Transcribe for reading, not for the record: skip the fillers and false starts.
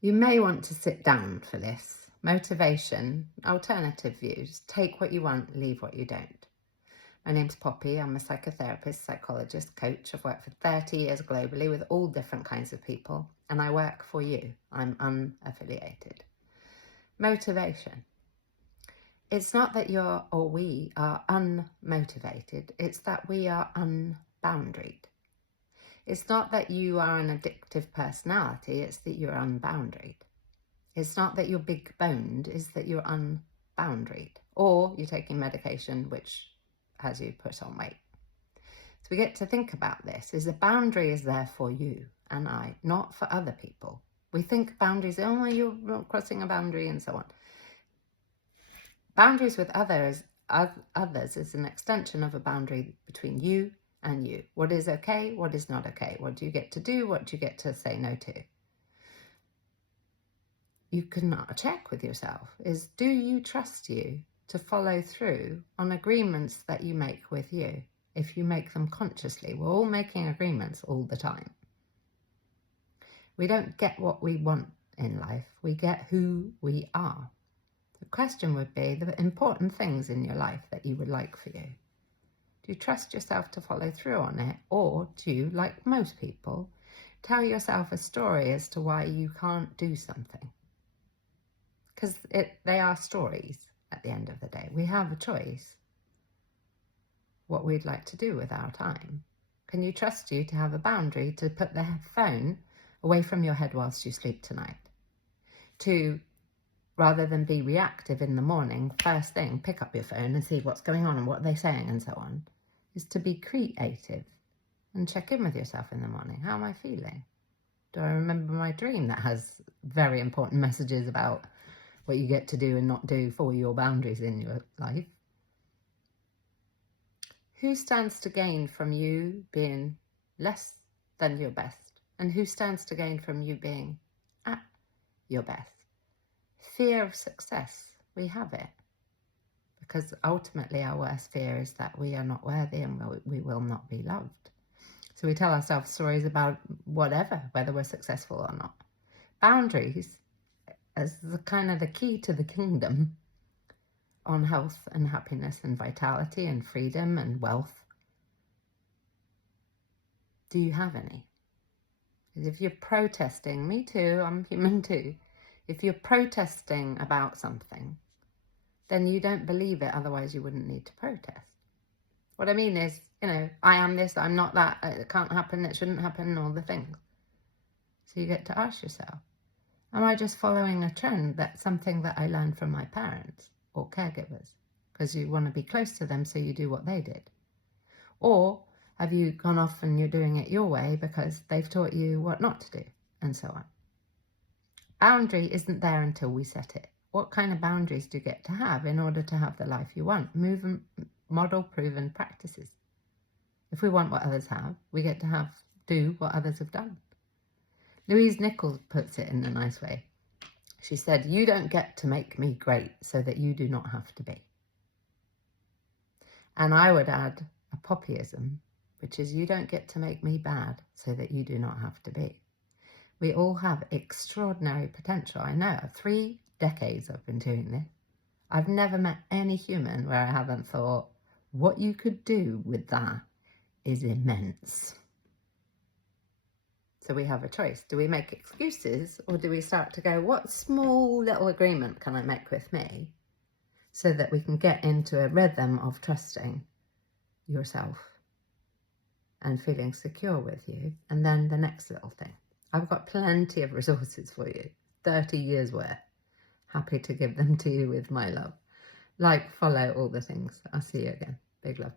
You may want to sit down for this. Motivation, alternative views, take what you want, leave what you don't. My name's Poppy. I'm a psychotherapist, psychologist, coach. I've worked for 30 years globally with all different kinds of people, and I work for you. I'm unaffiliated. Motivation. It's not that you're or we are unmotivated, it's that we are unboundaried. It's not that you are an addictive personality, it's that you're unboundaried. It's not that you're big boned, it's that you're unboundaried. Or you're taking medication which has you put on weight. So we get to think about this, is a boundary is there for you and I, not for other people. We think boundaries, oh, you're crossing a boundary and so on. Boundaries with others is an extension of a boundary between you and you. What is okay, what is not okay? What do you get to do, what do you get to say no to? You can check with yourself, is do you trust you to follow through on agreements that you make with you? If you make them consciously, we're all making agreements all the time. We don't get what we want in life, we get who we are. The question would be the important things in your life that you would like for you. Do you trust yourself to follow through on it? Or do you, like most people, tell yourself a story as to why you can't do something? Because they are stories at the end of the day. We have a choice what we'd like to do with our time. Can you trust you to have a boundary to put the phone away from your head whilst you sleep tonight? To, rather than be reactive in the morning, first thing, pick up your phone and see what's going on and what they're saying and so on, is to be creative and check in with yourself in the morning. How am I feeling? Do I remember my dream that has very important messages about what you get to do and not do for your boundaries in your life? Who stands to gain from you being less than your best? And who stands to gain from you being at your best? Fear of success, we have it. Because ultimately our worst fear is that we are not worthy and we will not be loved. So we tell ourselves stories about whatever, whether we're successful or not. Boundaries as the kind of the key to the kingdom on health and happiness and vitality and freedom and wealth. Do you have any? Because if you're protesting, me too, I'm human too. If you're protesting about something, then you don't believe it, otherwise you wouldn't need to protest. What I mean is, I am this, I'm not that, it can't happen, it shouldn't happen, all the things. So you get to ask yourself, am I just following a trend that's something that I learned from my parents or caregivers? Because you want to be close to them, so you do what they did. Or have you gone off and you're doing it your way because they've taught you what not to do, and so on. Boundary isn't there until we set it. What kind of boundaries do you get to have in order to have the life you want? Model proven practices. If we want what others have, we get to do what others have done. Louise Nichols puts it in a nice way. She said, you don't get to make me great so that you do not have to be. And I would add a Poppyism, which is you don't get to make me bad so that you do not have to be. We all have extraordinary potential. I know, 3 decades I've been doing this. I've never met any human where I haven't thought, what you could do with that is immense. So we have a choice. Do we make excuses, or do we start to go, what small little agreement can I make with me so that we can get into a rhythm of trusting yourself and feeling secure with you? And then the next little thing. I've got plenty of resources for you, 30 years worth. Happy to give them to you with my love. Like, follow, all the things. I'll see you again. Big love.